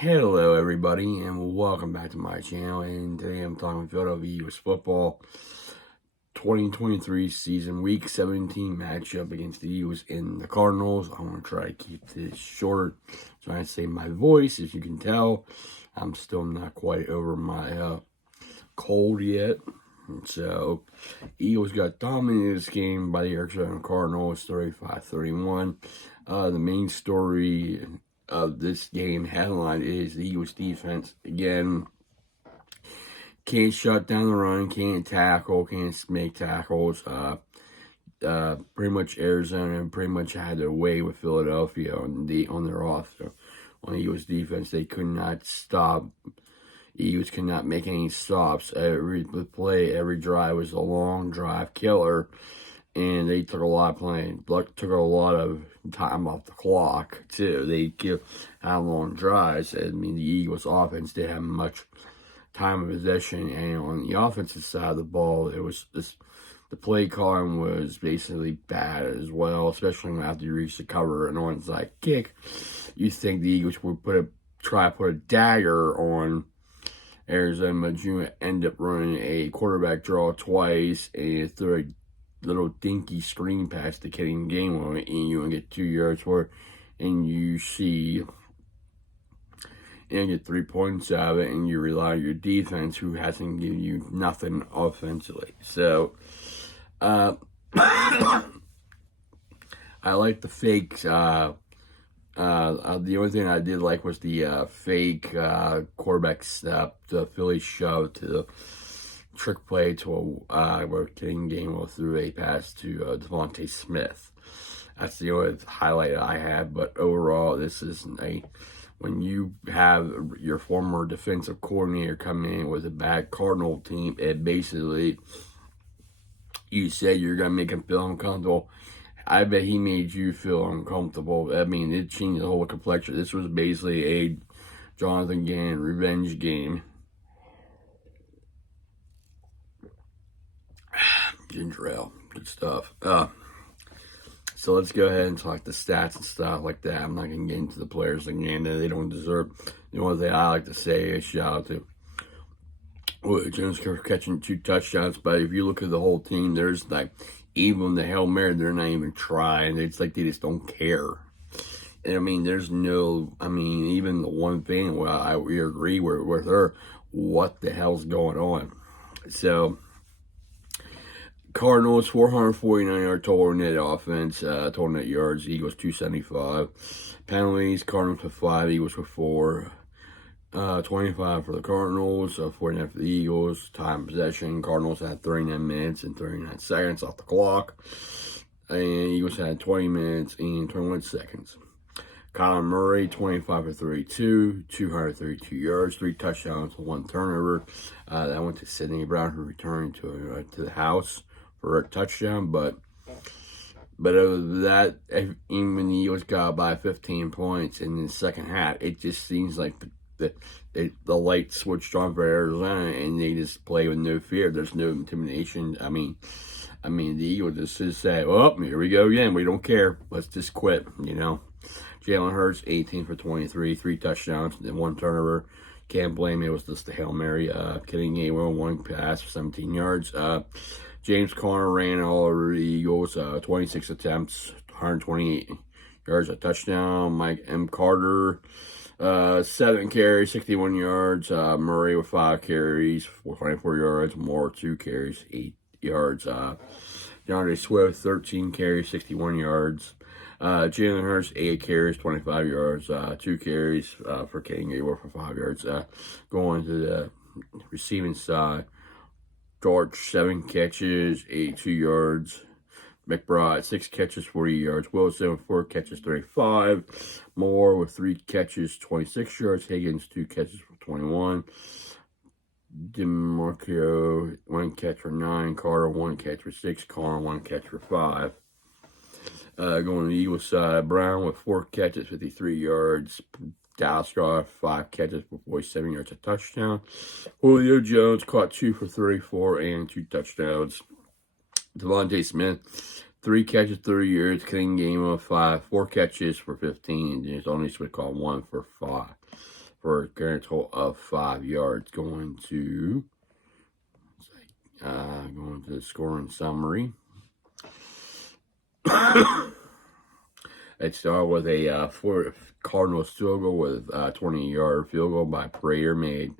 Hello, everybody, and welcome back to my channel. And today I'm talking Philadelphia Eagles football 2023 season week 17 matchup against the Eagles and the Cardinals. I'm going to try to keep this short, trying to save my voice. As you can tell, I'm still not quite over my cold yet. And so, Eagles got dominated this game by the Arizona Cardinals 35-31. The main story of this game headline is the Eagles defense again can't shut down the run, can't tackle, can't make tackles. Pretty much Arizona pretty much had their way with Philadelphia on their offense. On the Eagles defense, they could not stop. Eagles could not make any stops. Every play, every drive was a long drive killer. And they took a lot of playing, took a lot of time off the clock, too. They had long drives. I mean, the Eagles' offense didn't have much time of possession. And on the offensive side of the ball, it was the play calling was basically bad as well, especially after you reach the cover and onside kick. You think the Eagles would try to put a dagger on Arizona, but you end up running a quarterback draw twice and throw a little dinky screen pass to Kenny Gainwell, and you get 2 yards for it, and you get 3 points out of it, and you rely on your defense, who hasn't given you nothing offensively. So, I like the fakes. The only thing I did like was the fake quarterback snap, the Philly shove to the trick play to where Kenny Gainwell threw a pass to Devontae Smith. That's the only highlight I had. But overall, this is when you have your former defensive coordinator come in with a bad Cardinal team, and basically you said you're gonna make him feel uncomfortable. I bet he made you feel uncomfortable. I mean, it changed the whole complexion. This was basically a Jonathan Gannon revenge game. Ginger ale, good stuff. So let's go ahead and talk the stats and stuff like that. I'm not going to get into the players again that they don't deserve. The only thing I like to say is shout out to Jones catching 2 touchdowns. But if you look at the whole team, there's even the Hail Mary, they're not even trying. It's like they just don't care. And I mean, even the one thing, we agree with her, what the hell's going on? So, Cardinals, 449-yard total net offense, total net yards, Eagles 275. Penalties, Cardinals with 5, Eagles with 4. 25 for the Cardinals, 49 for the Eagles. Time possession, Cardinals had 39 minutes and 39 seconds off the clock. And Eagles had 20 minutes and 21 seconds. Kyler Murray, 25 for 32, 232 yards, 3 touchdowns, 1 turnover. That went to Sidney Brown, who returned to the house for a touchdown, but other than that, even when the Eagles got by 15 points in the second half, it just seems like the light switched on for Arizona, and they just play with no fear. There's no intimidation. I mean, the Eagles just say, "Oh, here we go again. We don't care. Let's just quit." Jalen Hurts, 18 for 23, 3 touchdowns, and 1 turnover. Can't blame it. It was just the Hail Mary. Kenny Gainwell, 1 pass for 17 yards. James Conner ran all over the Eagles, 26 attempts, 128 yards, a touchdown. Mike M. Carter, 7 carries, 61 yards. Murray with 5 carries, 24 yards. Moore, 2 carries, 8 yards. DeAndre Swift, 13 carries, 61 yards. Jalen Hurts, 8 carries, 25 yards. 2 carries for Kenny Gainwell for 5 yards. Going to the receiving side, George, 7 catches, 82 yards. McBride, 6 catches, 40 yards. Wilson, 4 catches, 35. Moore with 3 catches, 26 yards. Higgins, 2 catches for 21. DeMarco, 1 catch for 9. Carter, 1 catch for 6. Connor, 1 catch for 5. Going to the Eagles side, Brown with 4 catches, 53 yards. Dallas got 5 catches for 47 yards, a touchdown. Julio Jones caught 2 for 34 and 2 touchdowns. Devontae Smith, 3 catches, 30 yards. Kenny Gainwell, 4 catches for 15. And only Swift caught 1 for for a grand total of 5 yards. Going to the scoring summary. It started with a Cardinals field goal with a 20-yard field goal by Prater, made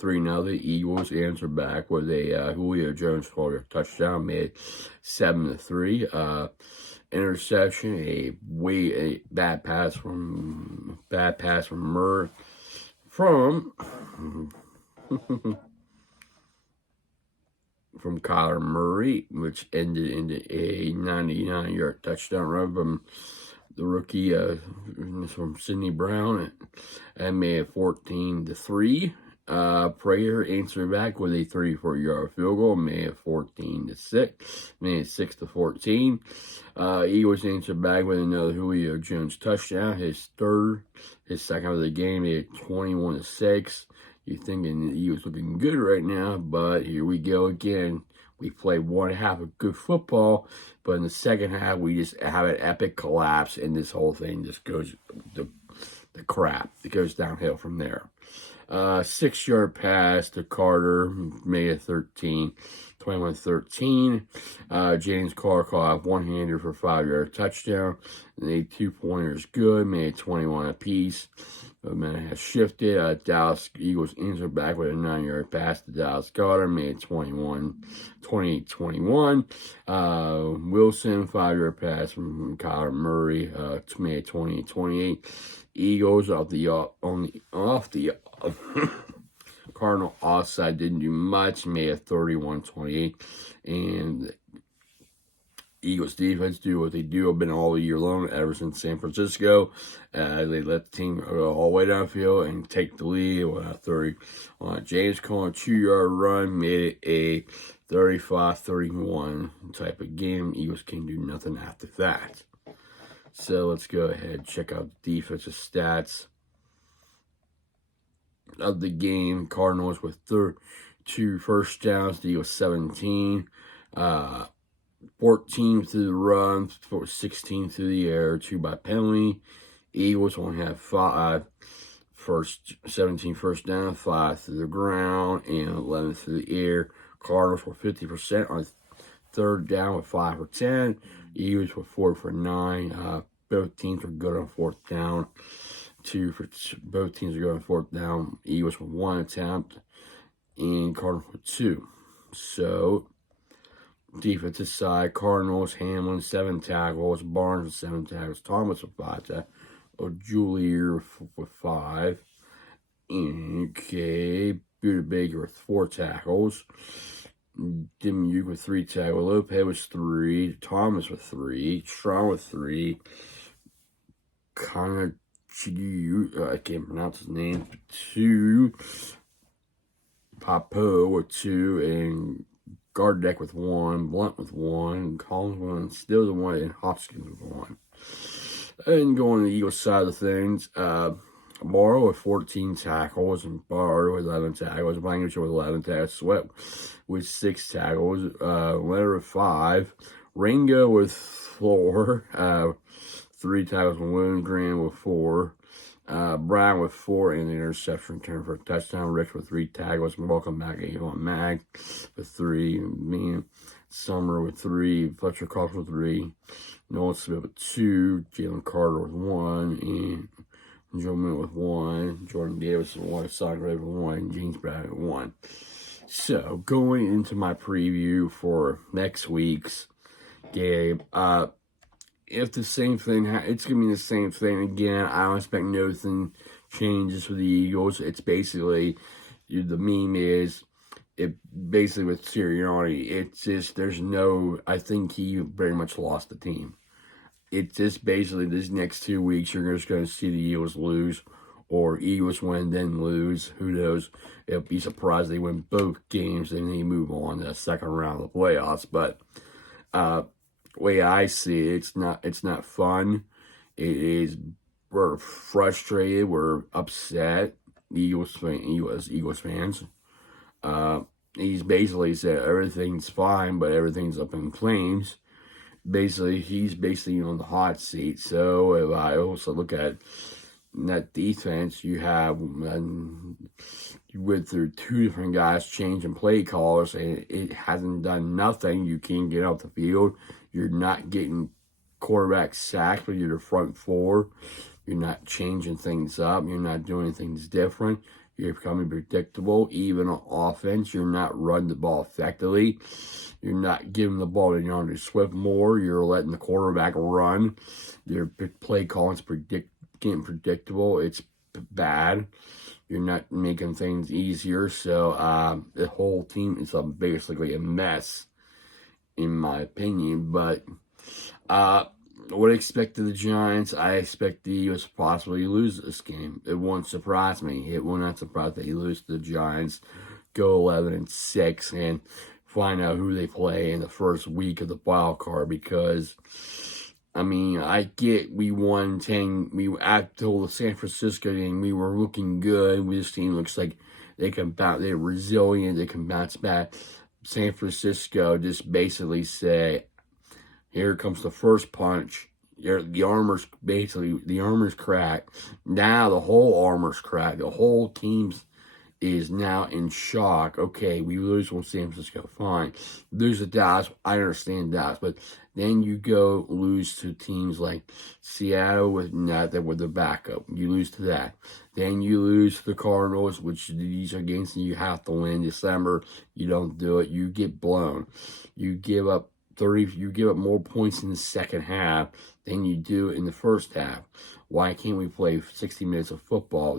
3-0. Eagles answered back with a Julio Jones 12-yard touchdown, made 7-3. Interception, a bad pass from Murray from Kyler Murray, which ended in a 99-yard touchdown run from the rookie from Sidney Brown, and made it 14-3. Prater answered back with a 34-yard field goal, made it 14-6, made it 6-14. Eagles answered back with another Julio Jones touchdown, his second of the game, made it 21-6. You're thinking the Eagles looking good right now, but here we go again. We played one half of good football, but in the second half, we just have an epic collapse, and this whole thing just goes the crap. It goes downhill from there. 6-yard pass to Carter, made it 21-13. James Carr caught a one-hander for a 5-yard touchdown. And the 2-pointers good, made it 21 apiece. The man has shifted. Dallas Eagles answered back with a 9-yard pass to Dallas Carter, made it 28-21. Wilson, 5-yard pass from Kyler Murray, made it 28-28. Eagles off the Cardinal offside, didn't do much, made it 31-28. And Eagles defense do what they do. Have been all year long ever since San Francisco. They let the team go all the way downfield and take the lead with 30 on James Conner 2-yard run, made it a 35-31 type of game. Eagles can do nothing after that. So let's go ahead and check out the defensive stats of the game. Cardinals with 2 first downs, the Eagles 17. 14 through the run, 16 through the air, 2 by penalty. Eagles only have 17 first down, 5 through the ground, and 11 through the air. Cardinals were 50% on third down with 5 for 10. Eagles were 4 for 9. Both teams were good on fourth down. Both teams are good on fourth down. Eagles with 1 attempt, and Cardinals with 2. So defensive side, Cardinals, Hamlin, 7 tackles, Barnes with 7 tackles, Thomas with 5 tackles, Julier with 5, Buda Baker with 4 tackles, Dimuyuk with 3 tackles, Lopez with 3, Thomas with 3, Strong with 3, I can't pronounce his name, 2, Papo with 2, and Gardeck with 1, Blunt with 1, Collins with 1, Stills with 1, and Hopkins with 1. And going to the Eagles side of things, Morrow with 14 tackles, and Barr with 11 tackles, Blankenship with 11 tackles, Sweat with 6 tackles, Leonard with 5, Ringo with 4, 3 tackles, and Lundgren with 4, Brown with 4, and the interception return for a touchdown. Rich with 3 tackles. Welcome back, Avon Mag with 3. Summer with 3. Fletcher Cox with 3. Nolan Smith with 2. Jalen Carter with 1. And Joe Mill with 1. Jordan Davis with 1. Saga with 1. And James Brown with 1. So, going into my preview for next week's game, if the same thing, it's going to be the same thing again. I don't expect nothing changes for the Eagles. It's basically, the meme is, it basically with Sirianni, it's just, I think he very much lost the team. It's just basically this next 2 weeks, you're just going to see the Eagles lose, or Eagles win, then lose. Who knows? It'll be surprised they win both games, and they move on to the second round of the playoffs. But, way I see it, it's not fun. We're frustrated, we're upset. Eagles fans. He's basically said everything's fine, but everything's up in flames. Basically, he's on the hot seat. So if I also look at in that defense, you have you went through two different guys changing play callers, and it hasn't done nothing. You can't get off the field. You're not getting quarterback sacked with your front four. You're not changing things up. You're not doing things different. You're becoming predictable. Even on offense, you're not running the ball effectively. You're not giving the ball to DeAndre Swift more. You're letting the quarterback run. Your play calling's getting predictable. It's bad. You're not making things easier. So the whole team is basically a mess, in my opinion. But what I expect of the Giants, I expect the Eagles to possibly lose this game. It won't surprise me. It will not surprise that you lose to the Giants, go 11-6, and find out who they play in the first week of the wild card. Because, I mean, I get we won 10. After the San Francisco game, we were looking good. This team looks like they can bounce. They're resilient. They can bounce back. San Francisco just basically say, here comes the first punch. The armor's cracked. Now the whole armor's cracked. The whole team is now in shock. Okay, we lose from San Francisco. Fine. Lose to Dallas. I understand Dallas. But then you go lose to teams like Seattle with the backup. You lose to that. Then you lose to the Cardinals, which these are games that you have to win. December, you don't do it. You get blown. You give up more points in the second half than you do in the first half. Why can't we play 60 minutes of football?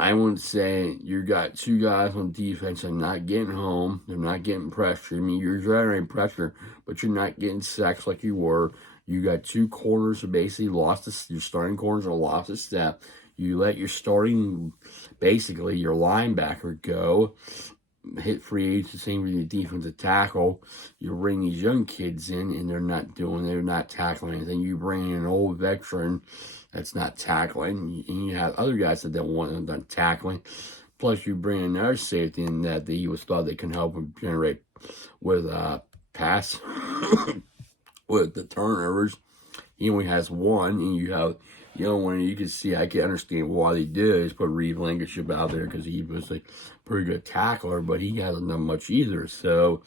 I wouldn't say you got two guys on defense that are not getting home. They're not getting pressure. I mean, you're generating pressure, but you're not getting sacks like you were. You got two corners who basically your starting corners are lost a step. You let your your linebacker go. Hit free agents, the same with your defensive tackle. You bring these young kids in, and they're not tackling anything. You bring in an old veteran that's not tackling, and you have other guys that don't want them done tackling. Plus, you bring in another safety in that the Eagles thought they can help him generate with pass with the turnovers. He only has one, and you have the other one. You can see, I can understand why they did is put Reed Blankenship out there because he was a pretty good tackler, but he hasn't done much either. So,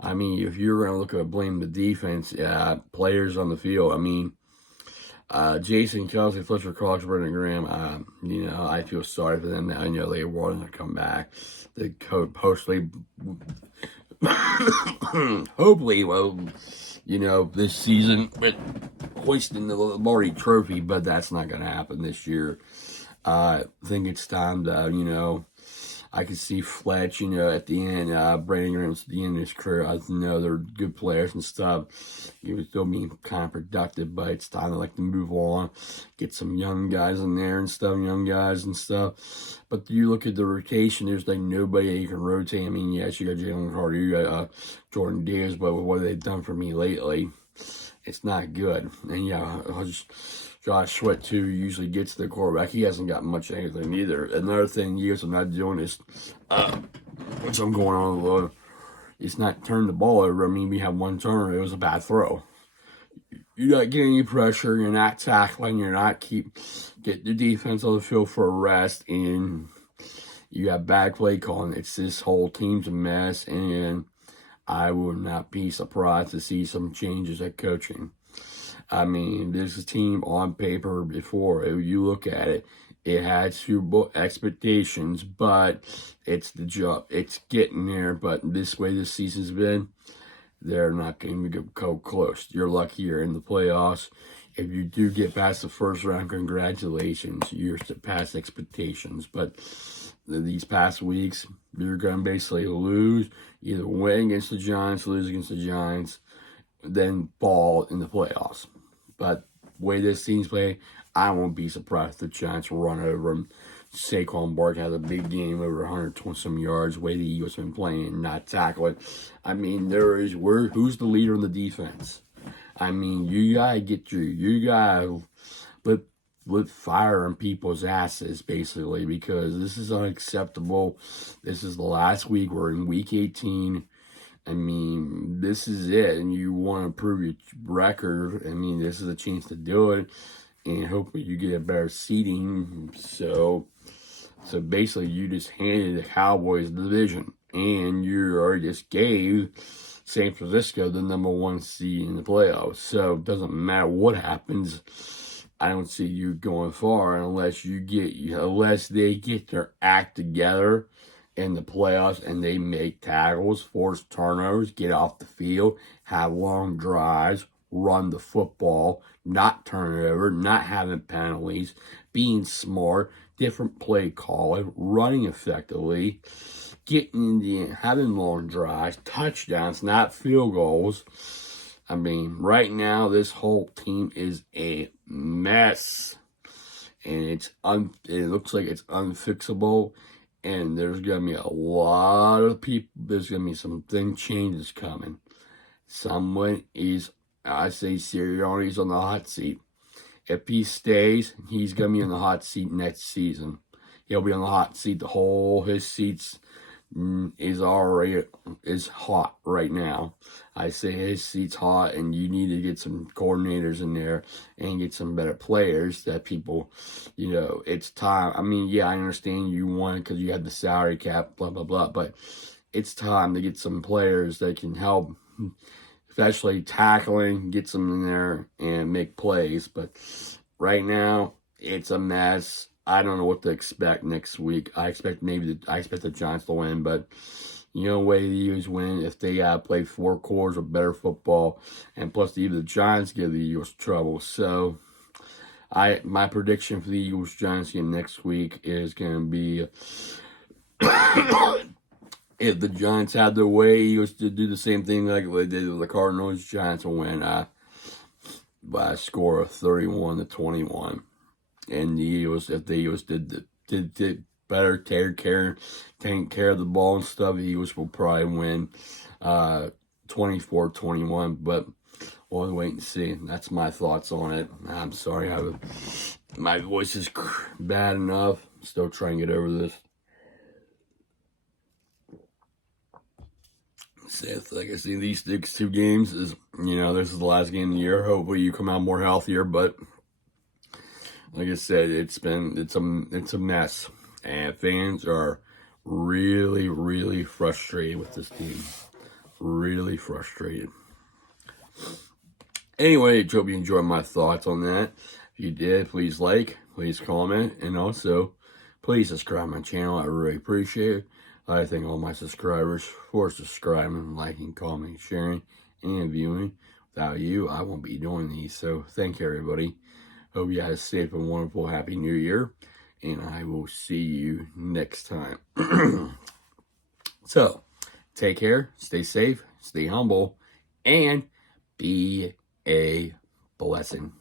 I mean, if you're going to blame the defense, players on the field, I mean, Jason Kelsey, Fletcher Cox, Brendan Graham, I feel sorry for them. I know they wanted to come back. The coach hopefully, this season with hoisting the Lombardi Trophy, but that's not going to happen this year. I think it's time to, I can see Fletch, at the end, Brandon Graham's at the end of his career. I know they're good players and stuff. He was still being kind of productive, but it's time to move on, get some young guys in there and stuff, But you look at the rotation, there's nobody you can rotate. I mean, yes, you got Jalen Carter, you got Jordan Davis, but what have they done for me lately? It's not good. And Josh Sweat, too, usually gets the quarterback. He hasn't got much of anything either. Another thing you guys are not doing is, which I'm going on a little, it's not turn the ball over. I mean, we have one turn. It was a bad throw. You're not getting any pressure. You're not tackling. You're not get the defense on the field for a rest. And you have bad play calling. It's this whole team's a mess. And I would not be surprised to see some changes at coaching. I mean, this is a team on paper before. You look at it, it had Super Bowl expectations, but it's the job. It's getting there, but this way this season's been, they're not going to go close. You're lucky you're in the playoffs. If you do get past the first round, congratulations. You're past expectations. But these past weeks, you're going to basically lose, either win against the Giants, lose against the Giants, then fall in the playoffs. But the way this team's play, I won't be surprised if the Giants will run over them. Saquon Barkley has a big game, over 120-some yards, the way the Eagles have been playing, not tackling. I mean, who's the leader in the defense? I mean, you gotta put fire on people's asses, basically, because this is unacceptable. This is the last week. We're in week 18. I mean, this is it, and you want to prove your record. I mean, this is a chance to do it. and hopefully you get a better seeding. So basically, you just handed the Cowboys the division, and you already just gave San Francisco the #1 seed in the playoffs. So it doesn't matter what happens. I don't see you going far unless they get their act together in the playoffs and they make tackles, force turnovers, get off the field, have long drives, run the football, not turn it over, not having penalties, being smart, different play calling, running effectively, having long drives, touchdowns, not field goals. I mean, right now this whole team is a mess, and it looks like it's unfixable. And there's gonna be a lot of people. There's gonna be some changes coming. I say Sirianni's on the hot seat. If he stays, he's going to be in the hot seat next season. He'll be on the hot seat his seats is hot right now. I say his seat's hot, and you need to get some coordinators in there and get some better players that people, it's time. I mean, yeah, I understand you want it because you have the salary cap, blah, blah, blah, but it's time to get some players that can help, especially tackling, get some in there and make plays. But right now, it's a mess. I don't know what to expect next week. I expect the Giants to win, but way the Eagles win if they play 4 quarters of better football, and plus the Giants give the Eagles trouble. So my prediction for the Eagles Giants game next week is going to be if the Giants had their way, Eagles to do the same thing like they did with the Cardinals. Giants will win by a score of 31-21. And the Eagles, if the Eagles did better, taking care of the ball and stuff, the Eagles will probably win 24-21. But we'll wait and see. That's my thoughts on it. I'm sorry, my voice is bad enough. Still trying to get over this. Like I see, these next 2 games is, this is the last game of the year. Hopefully you come out more healthier, but like I said, it's a mess, and fans are really, really frustrated with this team. Really frustrated. Anyway, I hope you enjoyed my thoughts on that. If you did, please please comment, and also please subscribe to my channel. I really appreciate it. I thank all my subscribers for subscribing, liking, commenting, sharing, and viewing. Without you, I won't be doing these. So thank you, everybody. Hope you had a safe and wonderful Happy New Year, and I will see you next time. So, take care, stay safe, stay humble, and be a blessing.